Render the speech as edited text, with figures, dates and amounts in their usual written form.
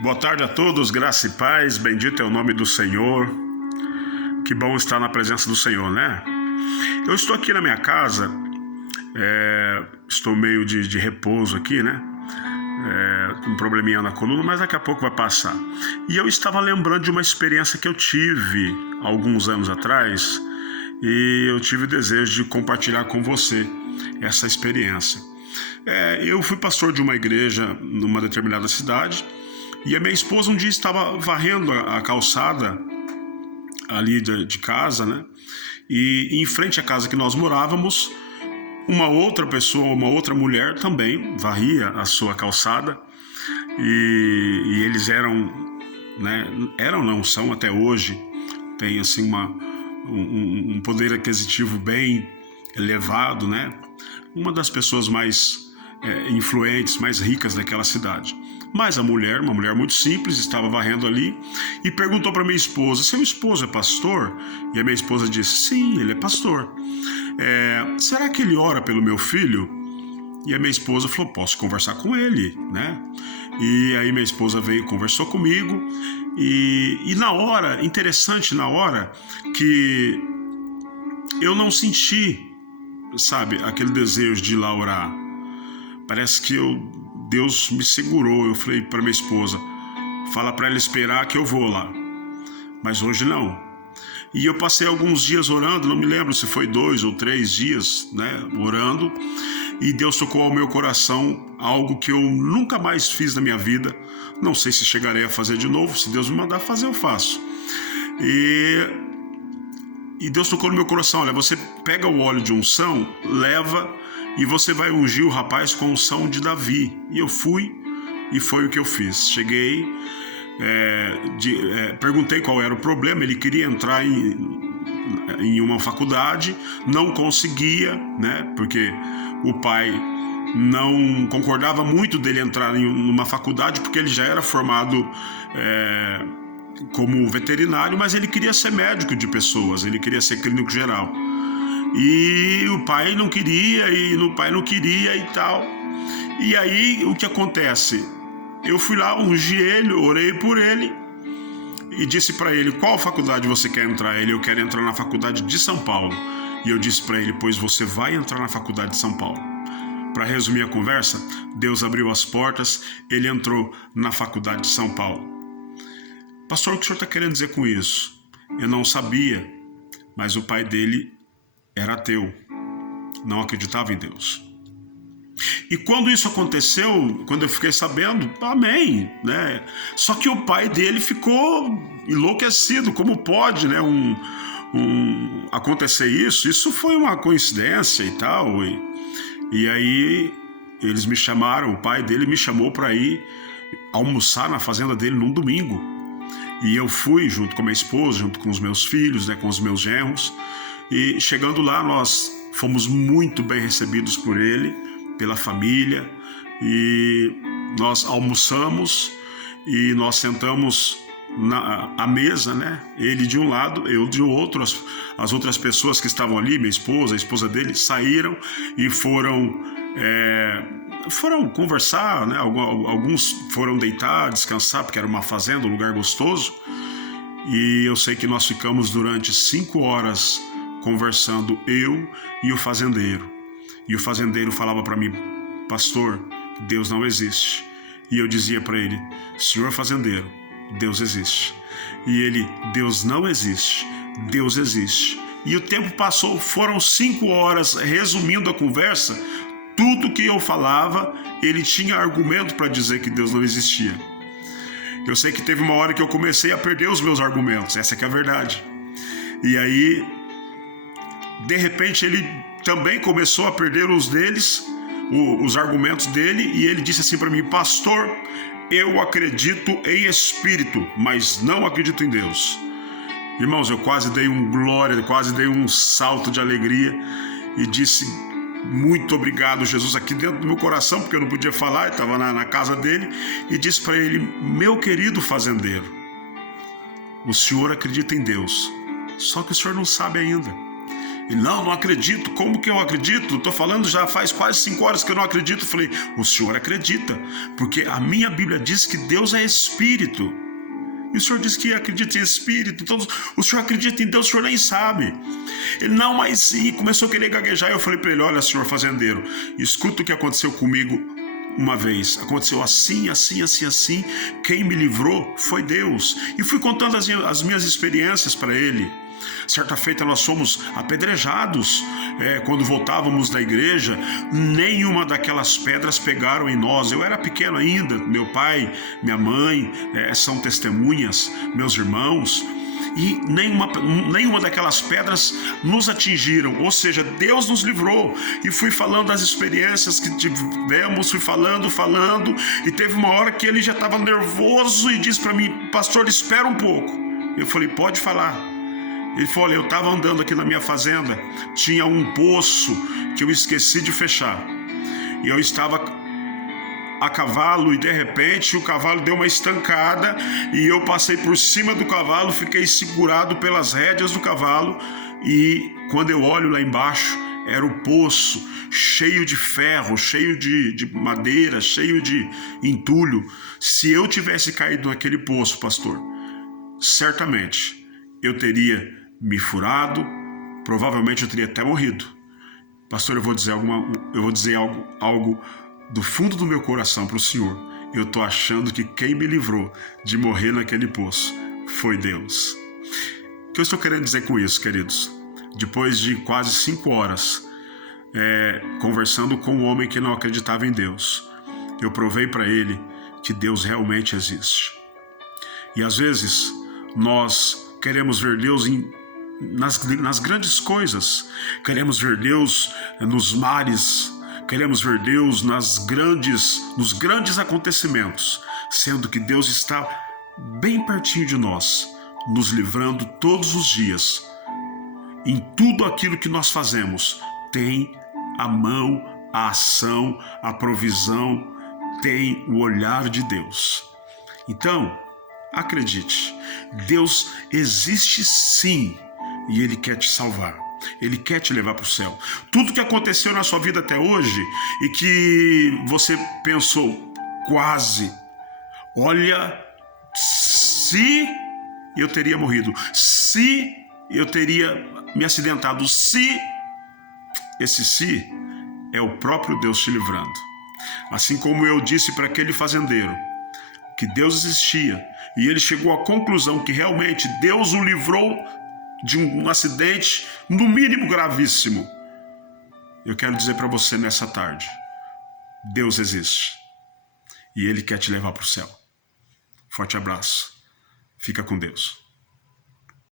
Boa tarde a todos, graça e paz, bendito é o nome do Senhor. Que bom estar na presença do Senhor, né? Eu estou aqui na minha casa, estou meio de repouso aqui, né? Com um probleminha na coluna, mas daqui a pouco vai passar. E eu estava lembrando de uma experiência que eu tive alguns anos atrás, e eu tive o desejo de compartilhar com você essa experiência. Eu fui pastor de uma igreja numa determinada cidade, e a minha esposa um dia estava varrendo a calçada ali de casa, né? E em frente à casa que nós morávamos, uma outra pessoa, uma outra mulher também varria a sua calçada. E eles eram, né? Não são até hoje, tem assim um poder aquisitivo bem elevado, né? Uma das pessoas mais influentes, mais ricas daquela cidade. Mas uma mulher muito simples, estava varrendo ali e perguntou para minha esposa: seu esposo é pastor? E a minha esposa disse: sim, ele é pastor. Será que ele ora pelo meu filho? E a minha esposa falou: posso conversar com ele, né? E aí minha esposa veio, conversou comigo e na hora, interessante, na hora que eu não senti, sabe, aquele desejo de ir lá orar. Parece que Deus me segurou. Eu falei para minha esposa: fala para ela esperar que eu vou lá. Mas hoje não. E eu passei alguns dias orando, não me lembro se foi 2 ou 3 dias, né, orando. E Deus tocou ao meu coração algo que eu nunca mais fiz na minha vida. Não sei se chegarei a fazer de novo. Se Deus me mandar fazer, eu faço. E Deus tocou no meu coração: olha, você pega o óleo de unção, leva e você vai ungir o rapaz com a unção de Davi. E eu fui, e foi o que eu fiz. Cheguei, perguntei qual era o problema. Ele queria entrar em uma faculdade, não conseguia, né? Porque o pai não concordava muito dele entrar em uma faculdade, porque ele já era formado como veterinário, mas ele queria ser médico de pessoas, ele queria ser clínico geral. E o pai não queria, e tal. E aí, o que acontece? Eu fui lá, ungi ele, orei por ele e disse para ele: qual faculdade você quer entrar? Eu quero entrar na faculdade de São Paulo. E eu disse para ele: pois você vai entrar na faculdade de São Paulo. Para resumir a conversa, Deus abriu as portas, ele entrou na faculdade de São Paulo. Pastor, o que o senhor está querendo dizer com isso? Eu não sabia, mas o pai dele era ateu, não acreditava em Deus. E quando isso aconteceu, quando eu fiquei sabendo, amém, né? Só que o pai dele ficou enlouquecido. Como pode, né, acontecer isso? Isso foi uma coincidência e tal. E aí eles me chamaram, o pai dele me chamou para ir almoçar na fazenda dele num domingo. E eu fui junto com a minha esposa, junto com os meus filhos, né, com os meus genros. E chegando lá, nós fomos muito bem recebidos por ele, pela família, e nós almoçamos e nós sentamos à mesa, né? Ele de um lado, eu de outro. As outras pessoas que estavam ali, minha esposa, a esposa dele, saíram e foram conversar, né? Alguns foram deitar, descansar, porque era uma fazenda, um lugar gostoso. E eu sei que nós ficamos durante 5 horas conversando, eu e o fazendeiro. E o fazendeiro falava para mim: pastor, Deus não existe. E eu dizia para ele: senhor fazendeiro, Deus existe. E ele: Deus não existe, Deus existe. E o tempo passou, foram 5 horas. Resumindo a conversa, tudo que eu falava, ele tinha argumento para dizer que Deus não existia. Eu sei que teve uma hora que eu comecei a perder os meus argumentos, essa que é a verdade. E aí, de repente, ele também começou a perder os argumentos dele, e ele disse assim para mim: pastor, eu acredito em espírito, mas não acredito em Deus. Irmãos, eu quase dei quase dei um salto de alegria e disse: muito obrigado, Jesus, aqui dentro do meu coração, porque eu não podia falar, eu estava na casa dele, e disse para ele: meu querido fazendeiro, o senhor acredita em Deus, só que o senhor não sabe ainda. Ele, não acredito. Como que eu acredito? Estou falando já faz quase 5 horas que eu não acredito. Eu falei, o senhor acredita, porque a minha Bíblia diz que Deus é Espírito. E o senhor diz que acredita em Espírito, então o senhor acredita em Deus, o senhor nem sabe. Ele, não, mas sim, começou a querer gaguejar. Eu falei para ele, olha, senhor fazendeiro, escuta o que aconteceu comigo uma vez. Aconteceu assim, assim, assim, assim. Quem me livrou foi Deus. E fui contando as minhas experiências para ele. Certa feita nós fomos apedrejados quando voltávamos da igreja. Nenhuma daquelas pedras pegaram em nós. Eu era pequeno ainda. Meu pai, minha mãe são testemunhas, meus irmãos. E nenhuma daquelas pedras nos atingiram. Ou seja, Deus nos livrou. E fui falando das experiências que tivemos, fui falando. E teve uma hora que ele já estava nervoso e disse para mim, pastor, espera um pouco. Eu falei, pode falar. Ele falou, eu estava andando aqui na minha fazenda, tinha um poço que eu esqueci de fechar. E eu estava a cavalo e de repente o cavalo deu uma estancada e eu passei por cima do cavalo, fiquei segurado pelas rédeas do cavalo e quando eu olho lá embaixo, era o poço cheio de ferro, cheio de madeira, cheio de entulho. Se eu tivesse caído naquele poço, pastor, certamente eu teria me furado, provavelmente eu teria até morrido. Pastor, eu vou dizer algo do fundo do meu coração para o senhor. Eu estou achando que quem me livrou de morrer naquele poço foi Deus. O que eu estou querendo dizer com isso, queridos? Depois de quase 5 horas conversando com um homem que não acreditava em Deus, eu provei para ele que Deus realmente existe. E às vezes nós queremos ver Deus nas grandes coisas, queremos ver Deus nos mares, queremos ver Deus nos grandes acontecimentos, sendo que Deus está bem pertinho de nós, nos livrando todos os dias. Em tudo aquilo que nós fazemos, tem a mão, a ação, a provisão, tem o olhar de Deus. Então, acredite, Deus existe sim e Ele quer te salvar. Ele quer te levar para o céu. Tudo que aconteceu na sua vida até hoje e que você pensou quase, olha, se eu teria morrido, se eu teria me acidentado, se, esse se é o próprio Deus te livrando. Assim como eu disse para aquele fazendeiro que Deus existia e ele chegou à conclusão que realmente Deus o livrou de um acidente no mínimo gravíssimo. Eu quero dizer para você nessa tarde, Deus existe e Ele quer te levar para o céu. Forte abraço, fica com Deus.